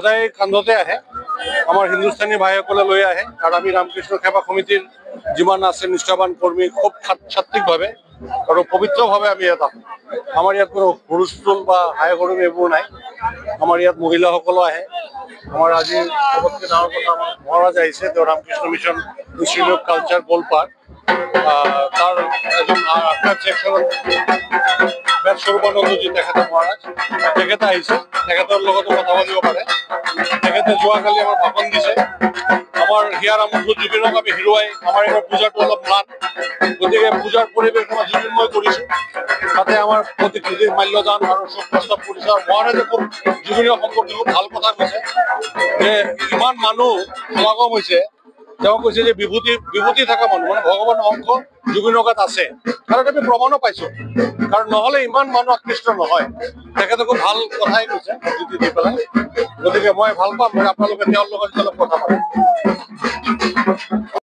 সদায় কান্ধতে আহে আমাৰ হিন্দুস্তানী ভাইসকলে লৈ আহে আৰু আমি ৰামকৃষ্ণ সেৱা সমিতিৰ যিমান আছে নিষ্ঠাবান কৰ্মী খুব ছাত্ৰীকভাৱে আৰু পবিত্ৰভাৱে আমি ইয়াত আহোঁ। আমাৰ ইয়াত কোনো হুলস্থুল বা হাই হুৰুম এইবোৰ নাই। আমাৰ ইয়াত মহিলাসকলো আহে। আমাৰ আজি চবতকৈ ডাঙৰ কথা আমাৰ মহাৰাজ আহিছে, তেওঁ Ramakrishna mission institute of culture Goalpara তাৰ এজন ছেকশ্যনত বেদ স্বৰূপানন্দজী তেখেতে মহাৰাজ তেখেতে আহিছে, তেখেতৰ লগতো কথা পাতিব পাৰে। তেখেতে যোৱাকালি আমাৰ ভাষণ দিছে। আমাৰ হিয়াৰ আমঠু জুবিনক আমি হেৰুৱাই আমাৰ এইবাৰ পূজাটো অলপ ম্লান, গতিকে পূজাৰ পৰিৱেশ আমাৰ জুবিনময় কৰিছোঁ। তাতে আমাৰ প্ৰতিকৃতি মাল্যদান আৰু শোক প্ৰস্তাৱ কৰিছে আৰু মহাৰাজে খুব জুবিনৰ সম্পৰ্কে খুব ভাল কথা কৈছে যে ইমান মানুহ সমাগম হৈছে। তেওঁ কৈছে যে বিভূতি থকা মানুহ মানে ভগৱানৰ অংশ জুবিনৰ গাত আছে, কাৰণ আমি প্ৰমাণো পাইছোঁ, কাৰণ নহ'লে ইমান মানুহ আকৃষ্ট নহয়। তেখেতে খুব ভাল কথাই কৈছে বিভূতি দি পেলাই, গতিকে মই ভাল পাম আপোনালোকে তেওঁৰ লগত অলপ কথা পাতিম।